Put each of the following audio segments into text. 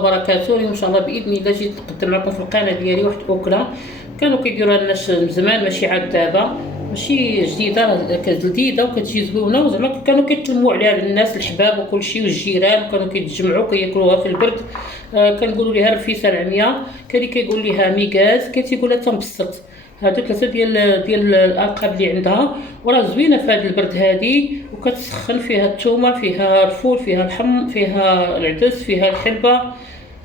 وبركاته. اليوم ان شاء الله باذن الله جيت نقدم لكم في القناه ديالي واحد الاكله كانوا كيديروها الناس من زمان، ماشي عاد دابا، ماشي جديده، جديده وكتجي زوينه، وزعما كانوا كيتلموا عليها الناس الحباب وكلشي والجيران، وكانوا كيتجمعوا كياكلوها في البرد. كنقولوا ليها رفيسه العمياء، كاين اللي كيقول ليها ميكاز، كاين تيقول لها تنبسط. هادو ثلاثه ديال الالقاب اللي عندها، وراه زوينه في هذا البرد هادي، وكتسخن. فيها الثومه، فيها الفول، فيها اللحم، فيها العدس، فيها الحلبه،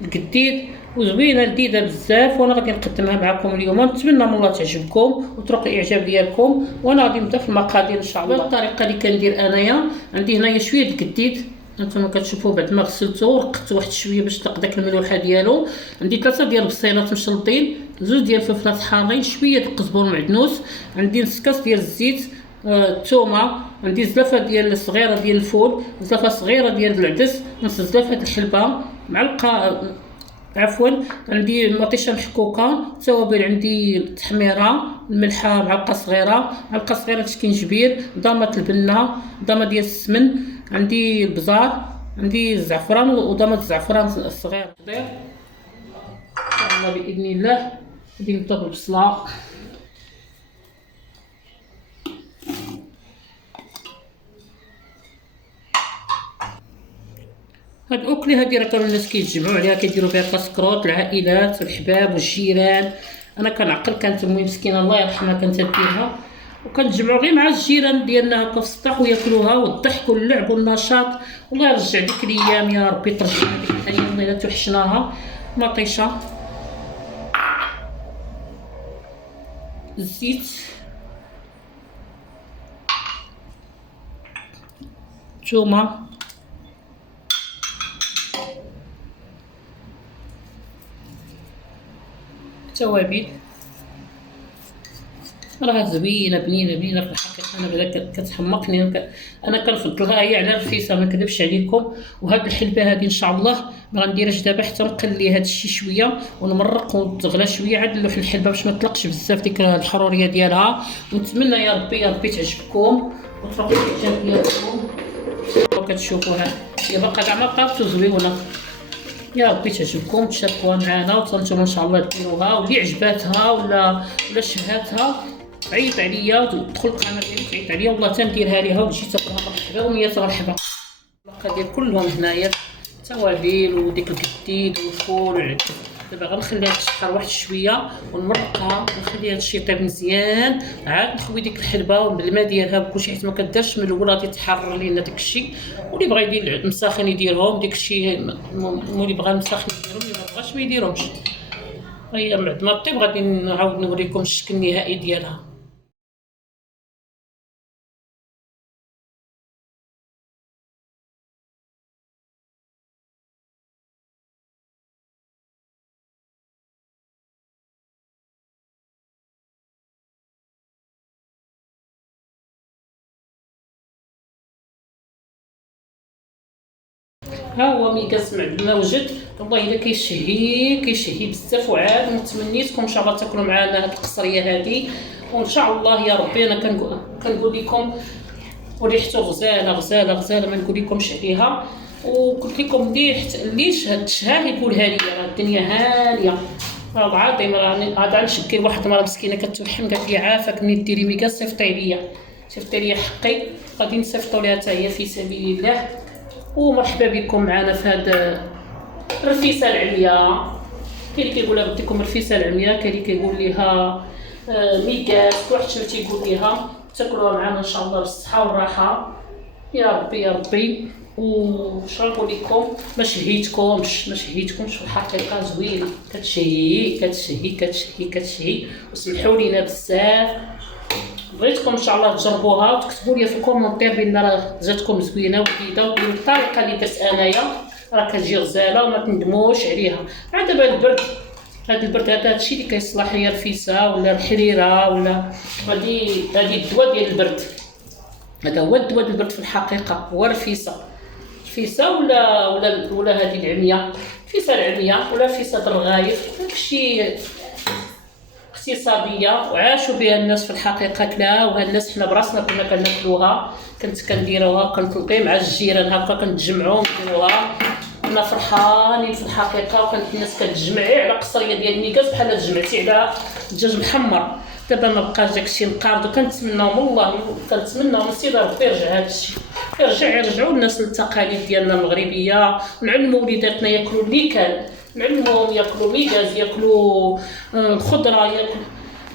القديد، وزوينه لذيذه بزاف. وانا غادي نقدمها معكم اليوم، نتمنى من الله تعجبكم وتروق الاعجاب ديالكم. وانا غادي نبدا في المقادير ان شاء الله. الطريقه اللي كندير انايا، عندي هنايا شويه القديد، هانتوما كتشوفوا بعد ما غسلته ورقت واحد شويه باش تلق داك الملوحه ديالو. عندي 3 ديال البصيلات مشلطين، 2 ديال الفلفلات حارين، شويه د القزبر معدنوس، عندي نص كاس ديال الزيت، الثومه، عندي زلافه ديال صغيره ديال الفول، زلافه صغيره ديال العدس، نص زلافه الحلبه، معلقه عندي مطيشه محكوكه، توابل عندي تحميره، الملحه معلقه صغيره، معلقه صغيره الشكنجبير، ضامه البنه، ضامه ديال السمن، عندي البزار، عندي الزعفران وضامه الزعفران الصغير. ان شاء الله باذن الله غادي نبدا بالبصله. هاد الاكله هادي راه كانوا الناس كيتجمعوا عليها، كيديروا بها كاسكروط، العائلات والحباب والجيران. انا كنعقل كانت امي مسكينه الله يرحمها كانت ديرها، وكنتجمعوا غير مع الجيران ديالنا هكا في السطح وياكلوها، والضحك واللعب والنشاط. والله يرجع ديك الايام يا ربي، ترجعنا ديك الايام والله الا توحشناها. مطيشه، الزيت، ثومه، توابل. راه زوينه بنينه في الحقيقه. انا بدا كتحمقني، انا كنفضلها هي على الرفيسه، ما نكذبش عليكم. وهاد الحلبه هادي ان شاء الله ما غنديرهاش دابا حتى نقلي هاد الشيء شويه ونمرق وتغلى شويه، عاد نلوح الحلبه باش ما تطلقش بزاف ديك الحروريه ديالها. ونتمنى يا ربي تعجبكم وتروقوا الاعجاب ديالكم. كتشوفوها هي باقا كاع ما بقات زوينه، يا ربي تعجبكم، تشاركوها معنا، وانتم ان شاء الله ديروها. واللي عجباتها ولا شهاتها عيط عليا، تدخل القناه ديالي تعيط عليا، والله تنديرها ليها وتجي تاكلها مرحبا ومية مرحبا. المقادير كلهم هنايا، توابل وديك القديد والفول والعدس. دابا غنخليها تشحر واحد شويه ونمرقها ونخليها تشي طيب مزيان، عاد نخوي ديك الحلبه بالماء ديالها بكلشي، حيت ما كدارش من الاول غادي تحرر لينا داكشي. واللي بغا يدير مساخن يديرهم، داكشي اللي بغا مساخن يديرهم، اللي ما بغاش ما يديرهمش. هي بعد ما طيب غادي نعاود نوريكم الشكل النهائي ديالها. ها هو ميكاس ما وجد، والله الا كيشهي بزاف. وعاد متمنيتكم ان شاء الله تاكلوا معنا هاد القصريه هادي، وان شاء الله يا ربي. انا كنقول لكم وريحته غزاله ما نقول لكمش عليها. وقلت لكم اللي شهاه يقولها لي، راه الدنيا هانيه. راه عظيم، راه نشكي واحد المرا مسكينه كتوحم، قالت لي عافاك منين ديري ميكاس صيفطي لي حقي، غادي نصيفطوا ليها حتى هي في سبيل الله. ومرحبا بكم معنا في هذا الرفيسه العليا. كاين اللي كيقولها بديكم الرفيسه العليا، كاين اللي كيقول ليها ميكاس، واحد شنو تيقول ليها. تاكلوها معنا ان شاء الله بالصحه والراحه يا ربي. وش غنقول لكم، ما شهيتكمش في الحقيقه، زوينه، كتشهي. وسمحوا لينا بزاف، بغيتكم ان شاء الله تجربوها وتكتبوا لي في الكومونتير بان راه جاتكم زوينه وجديده. والطريقه اللي درت انايا راه كتجي غزاله وما تندموش عليها. عاد دابا البرد، هذا هادشي اللي كيصلح هي الرفيسه ولا الحريره، ولا هذه الدواء ديال البرد. هذا هو الدواء ديال البرد في الحقيقه، هو الرفيسه ولا هذه العميه، الرفيسه العميه ولا رفيسه الرغايف، داكشي اقتصاديه وعاشوا بها الناس في الحقيقه. كلا وهاد الناس حنا براسنا كنا كناكلوها، كنت كنديروها، كنتلقي مع الجيران هكا كنتجمعوا نديروها. كنا فرحانين في الحقيقه، وكانت الناس كتجمع على قصريه ديال ميكاس بحال تجمعتي على الدجاج محمر. دابا ما بقاش داكشي نقارض، وكنتمناو والله كنتمناو من سيدي ربي يرجع هادشي، يرجعوا الناس للتقاليد ديالنا المغربيه، ونعلموا وليداتنا ياكلوا اللي كان، نعلموهم ياكلوا ميكاز، ياكلوا الخضره، ياكلوا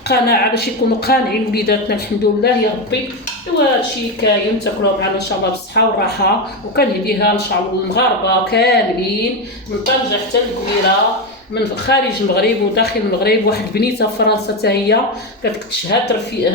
قناعه باش يكونوا قانعين وليداتنا. الحمد لله يا ربي. ايوا هادشي كاين، تاكلوها معنا ان شاء الله بالصحه والراحه، وكنهديها ان شاء الله للمغاربه كاملين من طنجه حتى للكبيره، من خارج المغرب وداخل المغرب. واحد بنيته في فرنسا حتى هي كتشهد في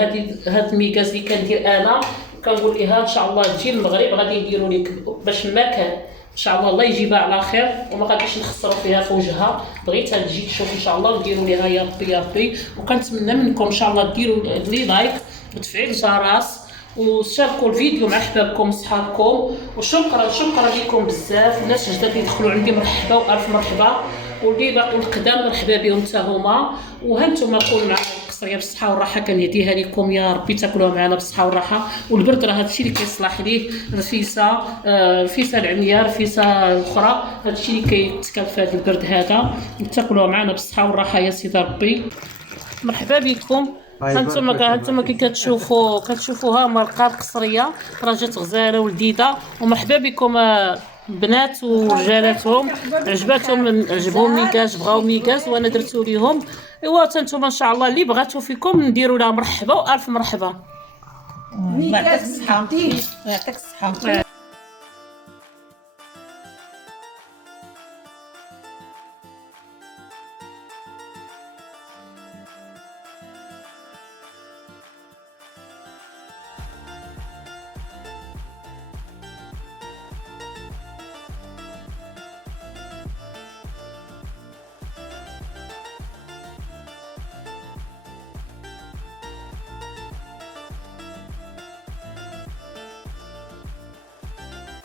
هاد الميكاز اللي كندير انا، كنقول لها ان شاء الله تجي للمغرب غادي نديروا لك باش ما كان ان شاء الله يجيبها على خير، وما غاديش نخسروا فيها في وجهها. بغيتها تجي تشوف ان شاء الله، نديروا لها يا ربي يا ربي. وكنتمنى منكم ان شاء الله ديروا لي لايك وتفعيل الجرس وشاركوا الفيديو مع احبابكم وصحابكم. وشكرا لكم بزاف. الناس الجداد اللي دخلوا عندي مرحبا والف مرحبا، واللي باقي القدام مرحبا بهم حتى هما. وهانتوما كون معنا القصريه بالصحه والراحه، كنهديها لكم يا ربي تاكلوها معنا بالصحه والراحه. والبرد راه هادشي اللي كيصلح ليه الرفيسه، الرفيسه العمياء، الرفيسه الاخرى، هادشي اللي كيتكال في هذا البرد هذا. تاكلوها معنا بالصحه والراحه يا سيدي ربي. مرحبا بكم. هانتوما كي كتشوفوها مرقه قصريه راه جات غزاله ولذيذه. ومرحبا بكم بنات ورجالاتهم، عجبهم ميكاس، بغاو ميكاس وانا درتو ليهم. ايوا حتى نتوما ان شاء الله اللي بغاتو فيكم نديروا لها مرحبا والف مرحبا. يعطيك الصحه.